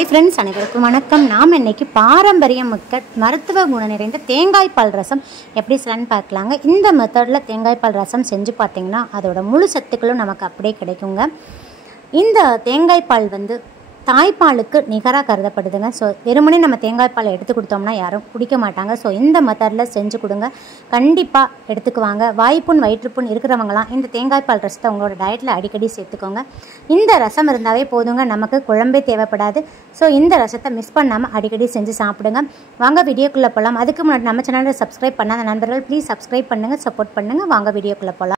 Hi friends, அனைவருக்கும் வணக்கம். நாம் இன்றைக்கி பாரம்பரியமிக்க மருத்துவ குணம் நிறைந்த தேங்காய் பால் ரசம் எப்படி செய்யலான்னு பார்க்கலாங்க. இந்த மெத்தடில் தேங்காய் பால் ரசம் செஞ்சு பார்த்திங்கன்னா அதோட முழு சத்துக்களும் நமக்கு அப்படியே கிடைக்குங்க. இந்த தேங்காய் பால் தாய்ப்பாலுக்கு நிகராக கருதப்படுதுங்க. ஸோ வெறுமனே நம்ம தேங்காய் பாலை எடுத்து கொடுத்தோம்னா யாரும் குடிக்க மாட்டாங்க. ஸோ இந்த மெத்தடில் செஞ்சு கொடுங்க, கண்டிப்பாக எடுத்துக்குவாங்க. வாய்ப்புண் வயிற்றுப்புண் இருக்கிறவங்களாம் இந்த தேங்காய் பால் ரசத்தை உங்களோட டயட்டில் அடிக்கடி சேர்த்துக்கோங்க. இந்த ரசம் இருந்தாவே போதுங்க, நமக்கு குழம்பே தேவைப்படாது. ஸோ இந்த ரசத்தை மிஸ் பண்ணாமல் அடிக்கடி செஞ்சு சாப்பிடுங்க. வாங்க வீடியோக்குள்ளே போகலாம். அதுக்கு முன்னாடி நம்ம சேனலை சப்ஸ்கிரைப் பண்ணாத நண்பர்கள் ப்ளீஸ் சப்ஸ்கிரைப் பண்ணுங்கள், சப்போர்ட் பண்ணுங்கள். வாங்க வீடியோக்குள்ளே போகலாம்.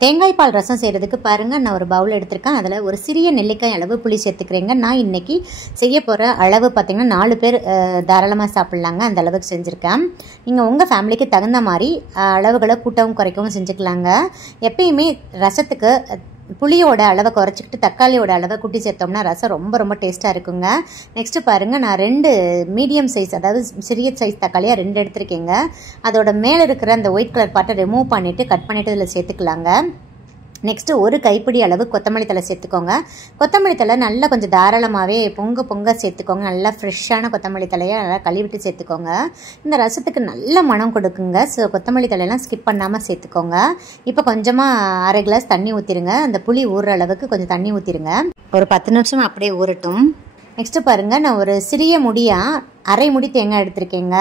தேங்காய் பால் ரசம் செய்கிறதுக்கு பாருங்கள், நான் ஒரு பவுல் எடுத்திருக்கேன். அதில் ஒரு சிறிய நெல்லிக்காய் அளவு புளி சேர்த்துக்கிறேங்க. நான் இன்றைக்கி செய்ய போகிற அளவு பார்த்திங்கன்னா 4 பேர் தாராளமாக சாப்பிட்லாங்க, அந்த அளவுக்கு செஞ்சுருக்கேன். நீங்கள் உங்கள் ஃபேமிலிக்கு தகுந்த மாதிரி அளவுகளை கூட்டவும் குறைக்கவும் செஞ்சுக்கலாங்க. எப்பயுமே ரசத்துக்கு புளியோட அளவை குறைச்சிக்கிட்டு தக்காளியோட அளவை கூட்டி சேர்த்தோம்னா ரசம் ரொம்ப ரொம்ப டேஸ்ட்டாக இருக்குங்க. நெக்ஸ்ட்டு பாருங்கள், நான் 2 மீடியம் சைஸ், அதாவது சிறிய சைஸ் தக்காளியாக 2 எடுத்துருக்கேங்க. அதோட மேலே இருக்கிற அந்த ஒயிட் கலர் பார்ட்டை ரிமூவ் பண்ணிவிட்டு கட் பண்ணிவிட்டு இதில் சேர்த்துக்கலாங்க. நெக்ஸ்ட்டு ஒரு கைப்பிடி அளவு கொத்தமல்லி தழை சேர்த்துக்கோங்க. கொத்தமல்லி தழை நல்லா கொஞ்சம் தாராளமாகவே பொங்க சேர்த்துக்கோங்க. நல்லா ஃப்ரெஷ்ஷான கொத்தமல்லி தழையை நல்லா கழுவிட்டு சேர்த்துக்கோங்க. இந்த ரசத்துக்கு நல்ல மனம் கொடுக்குங்க. ஸோ கொத்தமல்லி தழையெல்லாம் ஸ்கிப் பண்ணாமல் சேர்த்துக்கோங்க. இப்போ கொஞ்சமாக 1/2 கிளாஸ் தண்ணி ஊற்றிடுங்க. அந்த புளி ஊறுற அளவுக்கு கொஞ்சம் தண்ணி ஊற்றிடுங்க. ஒரு 10 நிமிஷம் அப்படியே ஊறட்டும். நெக்ஸ்ட்டு பாருங்கள், நான் ஒரு சிறிய முடியாக 1/2 முடி தேங்காய் எடுத்திருக்கேங்க.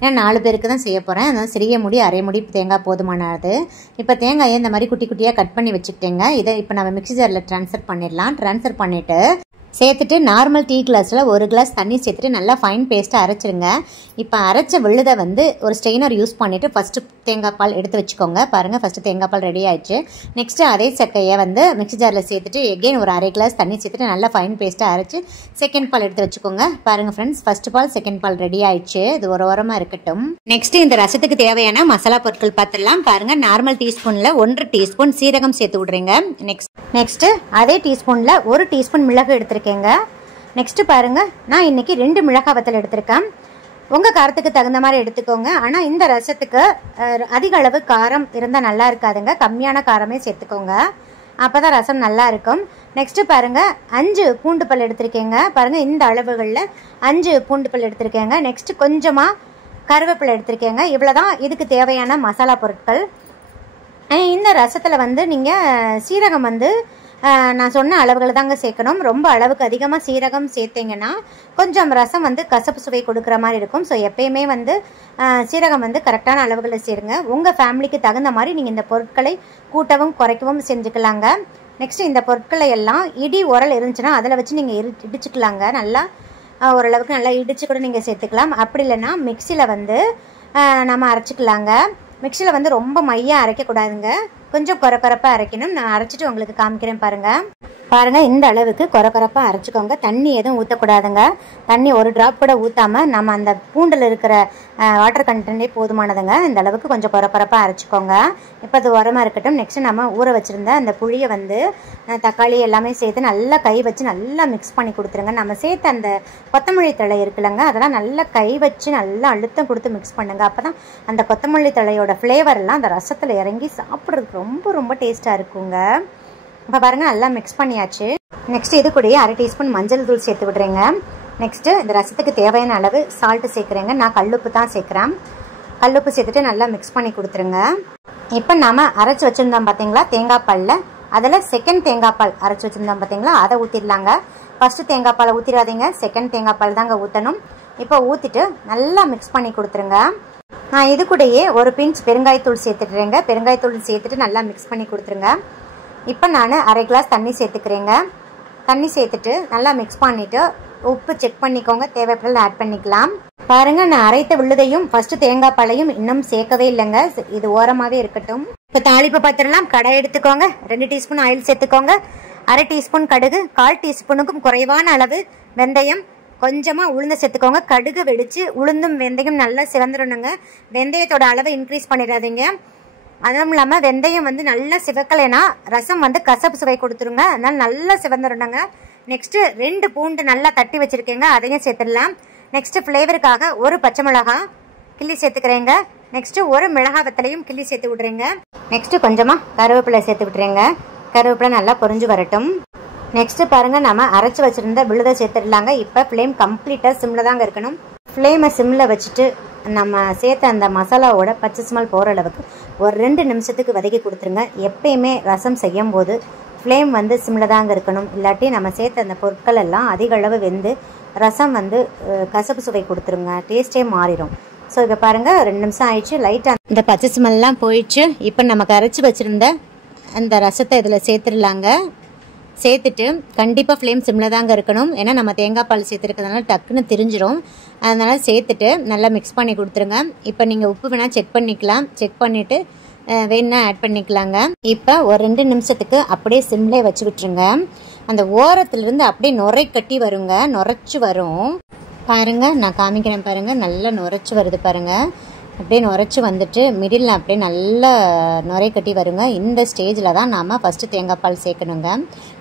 ஏன்னா 4 பேருக்கு தான் செய்ய போகிறேன். அதனால் சிறிய முடி 1/2 முடி தேங்காய் போதுமானது. இப்போ தேங்காயை இந்த மாதிரி குட்டி குட்டியாக கட் பண்ணி வச்சுக்கிட்டேங்க. இதை இப்போ நம்ம மிக்ஸி ஜாரில் ட்ரான்ஸ்ஃபர் பண்ணிடலாம். ட்ரான்ஸ்ஃபர் பண்ணிவிட்டு சேர்த்துட்டு நார்மல் டீ கிளாஸில் 1 கிளாஸ் தண்ணி சேர்த்துட்டு நல்லா ஃபைன் பேஸ்ட்டாக அரைச்சிருங்க. இப்போ அரைச்ச விழுதை ஒரு ஸ்ட்ரெயினர் யூஸ் பண்ணிவிட்டு ஃபஸ்ட்டு தேங்காய் பால் எடுத்து வச்சுக்கோங்க. பாருங்கள், ஃபஸ்ட்டு தேங்காய் பால் ரெடி ஆயிடுச்சு. நெக்ஸ்ட்டு அதே சக்கையை மிக்ஸி ஜாரில் சேர்த்துட்டு எகெயின் ஒரு 1/2 கிளாஸ் தண்ணி சேர்த்துட்டு நல்லா ஃபைன் பேஸ்ட்டாக அரைச்சி செகண்ட் பால் எடுத்து வச்சுக்கோங்க. பாருங்கள் ஃப்ரெண்ட்ஸ், ஃபஸ்ட்டு பால் செகண்ட் பால் ரெடி ஆயிடுச்சு. இது ஒரு ஓரமாக இருக்கட்டும். நெக்ஸ்ட்டு இந்த ரசத்துக்கு தேவையான மசாலா பொருட்கள் பார்த்துடலாம். பாருங்கள், நார்மல் டீஸ்பூனில் 1 டீஸ்பூன் சீரகம் சேர்த்து விட்றீங்க. நெக்ஸ்ட்டு அதே டீஸ்பூனில் 1 டீஸ்பூன் மிளகு எடுத்துருக்கேங்க. நெக்ஸ்ட்டு பாருங்கள், நான் இன்றைக்கி 2 மிளகாய் வத்தல் எடுத்திருக்கேன். உங்கள் காரத்துக்கு தகுந்த மாதிரி எடுத்துக்கோங்க. ஆனால் இந்த ரசத்துக்கு அதிக அளவு காரம் இருந்தால் நல்லா இருக்காதுங்க, கம்மியான காரமே சேர்த்துக்கோங்க, அப்போ தான் ரசம் நல்லா இருக்கும். நெக்ஸ்ட்டு பாருங்கள், 5 பூண்டு பல் எடுத்திருக்கேங்க. பாருங்கள், இந்த அளவுகளில் 5 பூண்டு பல் எடுத்திருக்கேங்க. நெக்ஸ்ட்டு கொஞ்சமாக கருவேப்பிலை எடுத்திருக்கேங்க. இவ்வளோ தான் இதுக்கு தேவையான மசாலா பொருட்கள். இந்த ரசத்தில் நீங்கள் சீரகம் நான் சொன்ன அளவுகளை தாங்க சேர்க்கணும். ரொம்ப அளவுக்கு அதிகமாக சீரகம் சேர்த்திங்கன்னா கொஞ்சம் ரசம் கசப்பு சுவை கொடுக்குற மாதிரி இருக்கும். ஸோ எப்பயுமே சீரகம் கரெக்டான அளவுகளை சேருங்க. உங்கள் ஃபேமிலிக்கு தகுந்த மாதிரி நீங்கள் இந்த பொருட்களை கூட்டவும் குறைக்கவும் செஞ்சுக்கலாங்க. நெக்ஸ்ட்டு இந்த பொருட்களை எல்லாம் இடி உரல் இருந்துச்சுன்னா அதில் வச்சு நீங்கள் இடிச்சுக்கலாங்க. நல்லா ஓரளவுக்கு நல்லா இடித்து கூட நீங்கள் சேர்த்துக்கலாம். அப்படி இல்லைன்னா மிக்சியில் நம்ம அரைச்சிக்கலாங்க. மிக்சியில் ரொம்ப மையாக அரைக்கக்கூடாதுங்க, கொஞ்சம் கொரப்பாக அரைக்கணும். நான் அரைச்சிட்டு உங்களுக்கு காமிக்கிறேன். பாருங்கள், இந்த அளவுக்கு கொரப்பாக அரைச்சிக்கோங்க. தண்ணி எதுவும் ஊற்றக்கூடாதுங்க. தண்ணி ஒரு ட்ராப் கூட ஊற்றாமல் நம்ம அந்த பூண்டில் இருக்கிற வாட்டர் கண்டென்ட்டே போதுமானதுங்க. இந்த அளவுக்கு கொஞ்சம் கொரப்பாக அரைச்சிக்கோங்க. இப்போ அது உரமாக இருக்கட்டும். நெக்ஸ்ட்டு நம்ம ஊற வச்சுருந்த அந்த புளியை தக்காளி எல்லாமே சேர்த்து நல்லா கை வச்சு நல்லா மிக்ஸ் பண்ணி கொடுத்துருங்க. நம்ம சேர்த்து அந்த கொத்தமல்லி தழை இருக்குல்லங்க, அதெல்லாம் நல்லா கை வச்சு நல்லா அழுத்தம் கொடுத்து மிக்ஸ் பண்ணுங்கள். அப்போ தான் அந்த கொத்தமல்லி தழையோட ஃப்ளேவர் எல்லாம் அந்த ரசத்தில் இறங்கி சாப்பிட்றதுக்கு ரொம்ப ரொம்ப டேஸ்ட்டாக இருக்குங்க. இப்போ பாருங்கள், நல்லா மிக்ஸ் பண்ணியாச்சு. நெக்ஸ்ட்டு இது கூடயே 1/2 டீஸ்பூன் மஞ்சள் தூள் சேர்த்து விட்றேங்க. நெக்ஸ்ட்டு இந்த ரசத்துக்கு தேவையான அளவு சால்ட்டு சேர்க்குறேங்க. நான் கல்லுப்பு தான் சேர்க்குறேன். கல்லுப்பு சேர்த்துட்டு நல்லா மிக்ஸ் பண்ணி கொடுத்துருங்க. இப்போ நாம் அரைச்சி வச்சுருந்தோம் பார்த்தீங்களா தேங்காய் பாலில், அதில் செகண்ட் தேங்காய் பால் அரைச்சி வச்சுருந்தோம் பார்த்தீங்களா, அதை ஊற்றிடலாங்க. ஃபஸ்ட்டு தேங்காய் பாலை ஊற்றிடாதீங்க, செகண்ட் தேங்காய் பால் தாங்க ஊற்றணும். இப்போ ஊற்றிட்டு நல்லா மிக்ஸ் பண்ணி கொடுத்துருங்க. நான் இது கூடயே ஒரு பிஞ்ச் பெருங்காயத்தூள் சேர்த்துட்டுறேங்க. பெருங்காயத்தூள் சேர்த்துட்டு நல்லா மிக்ஸ் பண்ணி கொடுத்துருங்க. இப்போ நான் 1/2 கிளாஸ் தண்ணி சேர்த்துக்கிறேங்க. தண்ணி சேர்த்துட்டு நல்லா மிக்ஸ் பண்ணிவிட்டு உப்பு செக் பண்ணிக்கோங்க, தேவைப்படல ஆட் பண்ணிக்கலாம். பாருங்கள், நான் அரைத்த விழுதையும் ஃபஸ்ட்டு தேங்காய் பாலையும் இன்னும் சேர்க்கவே இல்லைங்க, இது ஓரமாகவே இருக்கட்டும். இப்போ தாளிப்பு பார்த்துடலாம். கடாய் எடுத்துக்கோங்க. 2 டீஸ்பூன் ஆயில் சேர்த்துக்கோங்க. 1/2 டீஸ்பூன் கடுகு, 1/4 டீஸ்பூனுக்கும் குறைவான அளவு வெந்தயம், கொஞ்சமாக உளுந்து சேர்த்துக்கோங்க. கடுகு வெடித்து உளுந்தும் வெந்தயம் நல்லா சிவந்துடணுங்க. வெந்தயத்தோட அளவை இன்க்ரீஸ் பண்ணிடாதீங்க. அதுவும் இல்லாமல் வெந்தயம் நல்லா சிவக்கலைன்னா ரசம் கசப்பு சுவை கொடுத்துருங்க. அதனால் நல்லா சிவந்துடணுங்க. நெக்ஸ்ட்டு 2 பூண்டு நல்லா தட்டி வச்சுருக்கேங்க, அதையும் சேர்த்துடலாம். நெக்ஸ்ட்டு ஃப்ளேவருக்காக 1 பச்சை மிளகாய் கிள்ளி சேர்த்துக்கிறேங்க. நெக்ஸ்ட்டு 1 மிளகாய் வத்தலையும் கிள்ளி சேர்த்து விட்றேங்க. நெக்ஸ்ட்டு கொஞ்சமாக கருவேப்பிலை சேர்த்து விட்றேங்க. கருவேப்பிலை நல்லா பொரிஞ்சு வரட்டும். நெக்ஸ்ட்டு பாருங்கள், நம்ம அரைச்சி வச்சுருந்த விழுதை சேர்த்துடலாங்க. இப்போ ஃப்ளேம் கம்ப்ளீட்டாக சிம்மில் தாங்க இருக்கணும். ஃப்ளேமை சிம்மில் வச்சுட்டு நம்ம சேர்த்த அந்த மசாலாவோட பச்சை ஸ்மெல் போகிற அளவுக்கு ஒரு 2 நிமிஷத்துக்கு வதக்கி கொடுத்துருங்க. எப்பயுமே ரசம் செய்யும் போது ஃப்ளேம் வந்து சிம்மில் தாங்க இருக்கணும். இல்லாட்டி நம்ம சேர்த்த அந்த பொருட்கள் எல்லாம் அதிக அளவு வெந்து ரசம் வந்து கசப்பு சுவை கொடுத்துருங்க, டேஸ்ட்டே மாறிடும். ஸோ இப்போ பாருங்கள் 2 நிமிஷம் ஆயிடுச்சு. லைட்டாக இந்த பச்சை ஸ்மெல்லாம் போயிடுச்சு. இப்போ நமக்கு அரைச்சி வச்சுருந்த அந்த ரசத்தை இதில் சேர்த்துடலாங்க. சேர்த்துட்டு கண்டிப்பாக ஃப்ளேம் சிம்மில் தாங்க இருக்கணும். ஏன்னா நம்ம தேங்காய் பால் சேர்த்துருக்கிறதுனால டக்குன்னு திரிஞ்சிடும். அதனால் சேர்த்துட்டு நல்லா மிக்ஸ் பண்ணி கொடுத்துருங்க. இப்போ நீங்கள் உப்பு வேணால் செக் பண்ணிக்கலாம். செக் பண்ணிவிட்டு வேணா ஆட் பண்ணிக்கலாங்க. இப்போ ஒரு 2 நிமிஷத்துக்கு அப்படியே சிம்லே வச்சு விட்டுருங்க. அந்த ஓரத்துலேருந்து அப்படியே நுரை கட்டி வருங்க, நுரைச்சி வரும் பாருங்கள். நான் காமிக்கிறேன் பாருங்கள், நல்லா நுரைச்சி வருது பாருங்கள். அப்படியே நுரைச்சி வந்துட்டு மிடில் அப்படியே நல்லா நுரை கட்டி வருங்க. இந்த ஸ்டேஜில் தான் நாம் ஃபஸ்ட்டு தேங்காய் பால் சேர்க்கணுங்க.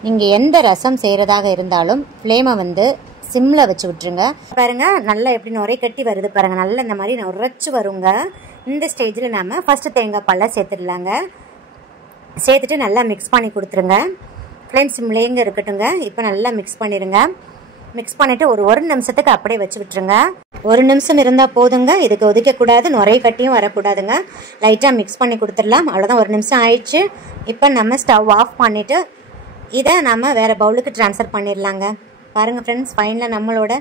நீங்கள் எந்த ரசம் செய்கிறதாக இருந்தாலும் ஃப்ளேமை வந்து சிம்மில் வச்சு விட்ருங்க. பாருங்கள் நல்லா எப்படி நுரை கட்டி வருது பாருங்கள், நல்லா இந்த மாதிரி நுரைச்சி வருங்க. இந்த ஸ்டேஜில் நாம் ஃபஸ்ட்டு தேங்காய் பாலை சேர்த்துடலாங்க. சேர்த்துட்டு நல்லா மிக்ஸ் பண்ணி கொடுத்துருங்க. ஃப்ளேம் சிம்லேங்க இருக்கட்டுங்க. இப்போ நல்லா மிக்ஸ் பண்ணிடுங்க. மிக்ஸ் பண்ணிவிட்டு ஒரு நிமிஷத்துக்கு அப்படியே வச்சு விட்டுருங்க. 1 நிமிஷம் இருந்தால் போதுங்க. இதுக்கு ஒதுக்கக்கூடாது, நுரைய கட்டியும் வரக்கூடாதுங்க. லைட்டாக மிக்ஸ் பண்ணி கொடுத்துடலாம். அவ்வளோதான், 1 நிமிஷம் ஆயிடுச்சு. இப்போ நம்ம ஸ்டவ் ஆஃப் பண்ணிவிட்டு இதை நம்ம வேறு பவுலுக்கு ட்ரான்ஸ்ஃபர் பண்ணிடலாங்க. பாருங்கள் ஃப்ரெண்ட்ஸ், ஃபைனலாக நம்மளோட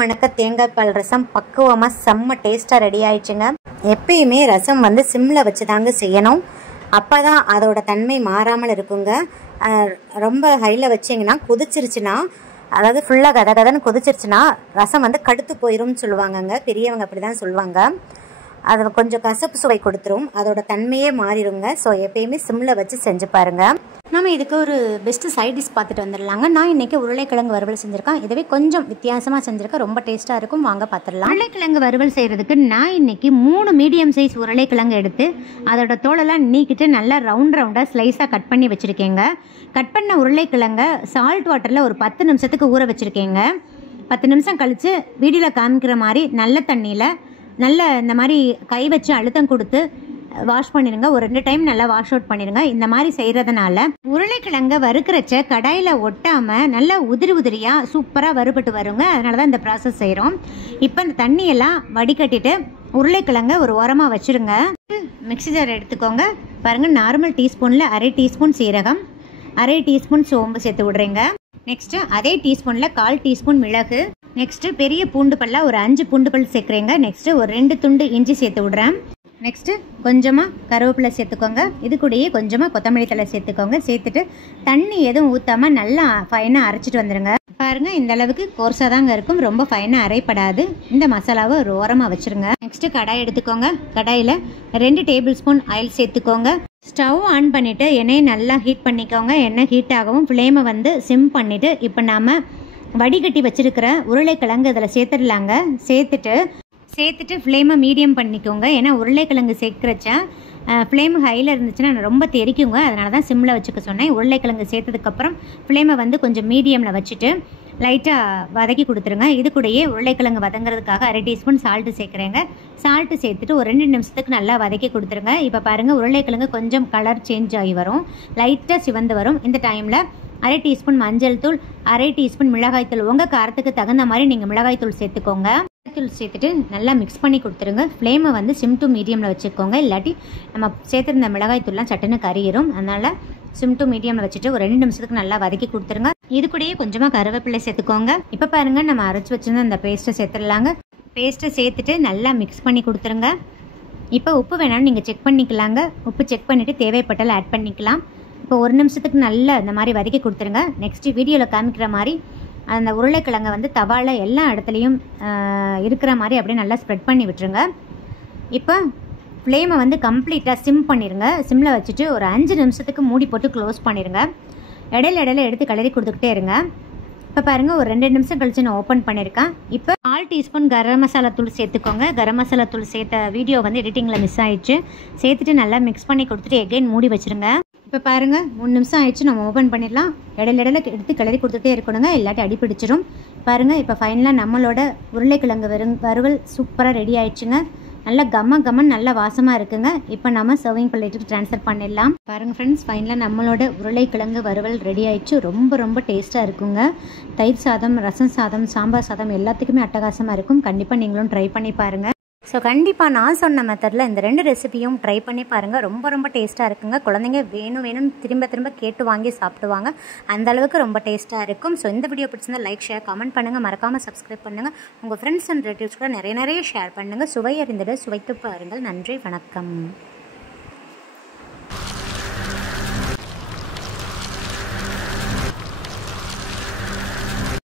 மணக்க தேங்காய் பால் ரசம் பக்குவமாக செம்ம டேஸ்ட்டாக ரெடி ஆயிடுச்சுங்க. எப்பயுமே ரசம் வந்து சிம்மில் வச்சு தாங்க செய்யணும். அப்போ தான் அதோட தன்மை மாறாமல் இருக்குங்க. ரொம்ப ஹையில் வச்சிங்கன்னா கொதிச்சிருச்சுன்னா, அதாவது ஃபுல்லாக கதன்னு கொதிச்சிருச்சுன்னா ரசம் வந்து கடுத்து போயிடும்னு சொல்லுவாங்கங்க. பெரியவங்க அப்படி தான் சொல்லுவாங்க. அதில் கொஞ்சம் கசப்பு சுவை கொடுத்துரும், அதோட தன்மையே மாறிடுங்க. ஸோ எப்பயுமே சிம்மில் வச்சு செஞ்சு பாருங்கள். நம்ம இதுக்கு ஒரு பெஸ்ட்டு சைட் டிஷ் பார்த்துட்டு வந்துடலாங்க. நான் இன்றைக்கி உருளைக்கிழங்கு வறுவல் செஞ்சுருக்கேன். இதுவே கொஞ்சம் வித்தியாசமாக செஞ்சுருக்கேன், ரொம்ப டேஸ்ட்டாக இருக்கும். வாங்க பார்த்துடலாம். உருளைக்கிழங்கு வறுவல் செய்கிறதுக்கு நான் இன்றைக்கி 3 மீடியம் சைஸ் உருளைக்கிழங்கு எடுத்து அதோட தோலெல்லாம் நீக்கிட்டு நல்லா ரவுண்டாக ஸ்லைஸாக கட் பண்ணி வச்சுருக்கேங்க. கட் பண்ண உருளைக்கிழங்கை சால்ட் வாட்டரில் ஒரு 10 நிமிஷத்துக்கு ஊற வச்சுருக்கேங்க. 10 நிமிஷம் கழித்து வீடியோவில் காமிக்கிற மாதிரி நல்ல தண்ணியில் நல்ல இந்த மாதிரி கை வச்சு அழுத்தம் கொடுத்து வாஷ் பண்ணிடுங்க. ஒரு 2 டைம் நல்லா வாஷ் அவுட் பண்ணிடுங்க. இந்த மாதிரி செய்கிறதுனால உருளைக்கிழங்க வறுக்கிறச்ச கடாயில் ஒட்டாமல் நல்லா உதிரியாக சூப்பராக வறுபட்டு வருங்க. அதனால தான் இந்த ப்ராசஸ் செய்கிறோம். இப்போ இந்த தண்ணியெல்லாம் வடிகட்டிட்டு உருளைக்கிழங்க ஒரு ஓரமாக வச்சுருங்க. மிக்ஸி ஜார் எடுத்துக்கோங்க. பாருங்கள், நார்மல் டீஸ்பூனில் 1/2 டீஸ்பூன் சீரகம், 1/2 டீஸ்பூன் சோம்பு சேர்த்து விட்றேங்க. நெக்ஸ்ட்டு அதே டீஸ்பூனில் 1/4 டீஸ்பூன் மிளகு, நெக்ஸ்ட்டு பெரிய பூண்டு பல்ல ஒரு 5 பூண்டு பல் சேர்க்குறேங்க. நெக்ஸ்ட்டு ஒரு 2 துண்டு இஞ்சி சேர்த்து விட்றேன். நெக்ஸ்ட்டு கொஞ்சமாக கருவேப்பிலை சேர்த்துக்கோங்க. இது கூடயே கொஞ்சமாக கொத்தமல்லி தழை சேர்த்துக்கோங்க. சேர்த்துட்டு தண்ணி எதுவும் ஊற்றாமல் நல்லா ஃபைனாக அரைச்சிட்டு வந்துடுங்க. பாருங்கள், இந்த அளவுக்கு கோர்ஸாக தாங்க இருக்கும், ரொம்ப ஃபைனாக அரைப்படாது. இந்த மசாலாவை ஒரு ஓரமாக வச்சுருங்க. நெக்ஸ்ட்டு கடாய் எடுத்துக்கோங்க. கடாயில் 2 டேபிள் ஸ்பூன் ஆயில் சேர்த்துக்கோங்க. ஸ்டவ் ஆன் பண்ணிவிட்டு எண்ணெயை நல்லா ஹீட் பண்ணிக்கோங்க. எண்ணெய் ஹீட் ஆகவும் ஃப்ளேமை வந்து சிம் பண்ணிவிட்டு இப்போ நாம் வடிகட்டி வச்சுருக்கிற உருளைக்கிழங்கு இதில் சேர்த்துடலாங்க. சேர்த்துட்டு ஃப்ளேமை மீடியம் பண்ணிக்கோங்க. ஏன்னா உருளைக்கிழங்கு சேர்க்குறச்சா ஃப்ளேம் ஹையில் இருந்துச்சுன்னா ரொம்ப தெரிக்குங்க. அதனால தான் சிம்மில் வச்சுக்க சொன்னேன். உருளைக்கிழங்கு சேர்த்ததுக்கப்புறம் ஃப்ளேமை வந்து கொஞ்சம் மீடியமில் வச்சுட்டு லைட்டாக வதக்கி கொடுத்துருங்க. இது கூடயே உருளைக்கிழங்கு வதங்கிறதுக்காக 1/2 டீஸ்பூன் சால்ட்டு சேர்க்குறேங்க. சால்ட்டு சேர்த்துட்டு ஒரு 2 நிமிஷத்துக்கு நல்லா வதக்கி கொடுத்துருங்க. இப்போ பாருங்கள், உருளைக்கிழங்கு கொஞ்சம் கலர் சேஞ்ச் ஆகி வரும், லைட்டாக சிவந்து வரும். இந்த டைமில் 1/2 டீஸ்பூன் மஞ்சள் தூள், 1/2 டீஸ்பூன் மிளகாய் தூள், உங்கள் காரத்துக்கு தகுந்த மாதிரி நீங்கள் மிளகாய் தூள் சேர்த்துக்கோங்க. தூள் சேர்த்துட்டு நல்லா மிக்ஸ் பண்ணி கொடுத்துருங்க. ஃப்ளேமை வந்து சிம் டு மீடியமில் வச்சுக்கோங்க. இல்லாட்டி நம்ம சேர்த்துருந்த மிளகாய் தூள்லாம் சட்டுன்னு கறியிரும். அதனால் சிம் டு மீடியமில் வச்சுட்டு ஒரு 2 நிமிஷத்துக்கு நல்லா வதக்கி கொடுத்துருங்க. இது கூடயே கொஞ்சமாக கருவேப்பிலை சேர்த்துக்கோங்க. இப்போ பாருங்கள், நம்ம அரைச்சி வச்சுருந்த அந்த பேஸ்ட்டை சேர்த்துடலாங்க. பேஸ்ட்டை சேர்த்துட்டு நல்லா மிக்ஸ் பண்ணி கொடுத்துருங்க. இப்போ உப்பு வேணாலும் நீங்கள் செக் பண்ணிக்கலாங்க. உப்பு செக் பண்ணிவிட்டு தேவைப்பட்டால் ஆட் பண்ணிக்கலாம். இப்போ 1 நிமிஷத்துக்கு நல்லா இந்த மாதிரி வதக்கி கொடுத்துருங்க. நெக்ஸ்ட்டு வீடியோவில் காமிக்கிற மாதிரி அந்த உருளைக்கிழங்கை வந்து தவாவில் எல்லா இடத்துலையும் இருக்கிற மாதிரி அப்படியே நல்லா ஸ்ப்ரெட் பண்ணி விட்டுருங்க. இப்போ ஃப்ளேமை வந்து கம்ப்ளீட்டாக சிம் பண்ணிடுங்க. சிம்மில் வச்சுட்டு ஒரு 5 நிமிஷத்துக்கு மூடி போட்டு க்ளோஸ் பண்ணிடுங்க. இடையில எடுத்து கிளறி கொடுத்துக்கிட்டே இருங்க. இப்போ பாருங்கள், ஒரு 2 நிமிஷம் கழிச்சு நான் ஓப்பன் பண்ணியிருக்கேன். இப்போ 1/4 டீஸ்பூன் கரம் மசாலா தூள் சேர்த்துக்கோங்க. கரம் மசாலா தூள் சேர்த்த வீடியோ வந்து எடிட்டிங்கில் மிஸ் ஆயிடுச்சு. சேர்த்துட்டு நல்லா மிக்ஸ் பண்ணி கொடுத்துட்டு எகைன் மூடி வச்சுருங்க. இப்போ பாருங்கள், 3 நிமிஷம் ஆயிடுச்சு. நம்ம ஓப்பன் பண்ணிடலாம். இடையில எடுத்து கிளறி கொடுத்துட்டே இருக்கணுங்க, இல்லாட்டி அடி பிடிச்சிடும். பாருங்கள், இப்போ ஃபைனலாக நம்மளோட உருளைக்கிழங்கு வறுவல் சூப்பராக ரெடி ஆயிடுச்சுங்க. நல்ல கமன் நல்ல வாசமாக இருக்குங்க. இப்போ நம்ம சர்விங் பிளேட்டுக்கு ட்ரான்ஸ்ஃபர் பண்ணிடலாம். பாருங்கள் ஃப்ரெண்ட்ஸ், ஃபைனலாக நம்மளோட உருளைக்கிழங்கு வறுவல் ரெடி ஆயிடுச்சு. ரொம்ப டேஸ்ட்டாக இருக்குங்க. தயிர் சாதம், ரசம் சாதம், சாம்பார் சாதம் எல்லாத்துக்குமே அட்டகாசமாக இருக்கும். கண்டிப்பாக நீங்களும் ட்ரை பண்ணி பாருங்கள். ஸோ கண்டிப்பாக நான் சொன்ன மெத்தடில் இந்த 2 ரெசிபியும் ட்ரை பண்ணி பாருங்கள். ரொம்ப டேஸ்ட்டாக இருக்குங்க. குழந்தைங்க வேணும்னு திரும்ப கேட்டு வாங்கி சாப்பிடுவாங்க. அந்தளவுக்கு ரொம்ப டேஸ்ட்டாக இருக்கும். ஸோ இந்த வீடியோ பிடிச்சிருந்தா லைக், ஷேர், கமெண்ட் பண்ணுங்கள். மறக்காமல் சப்ஸ்கிரைப் பண்ணுங்கள். உங்கள் ஃப்ரெண்ட்ஸ் அண்ட் ரிலேட்டிவ்ஸ் கூட நிறைய ஷேர் பண்ணுங்கள். சுவை அறிந்திட சுவைத்து பாருங்கள். நன்றி, வணக்கம்.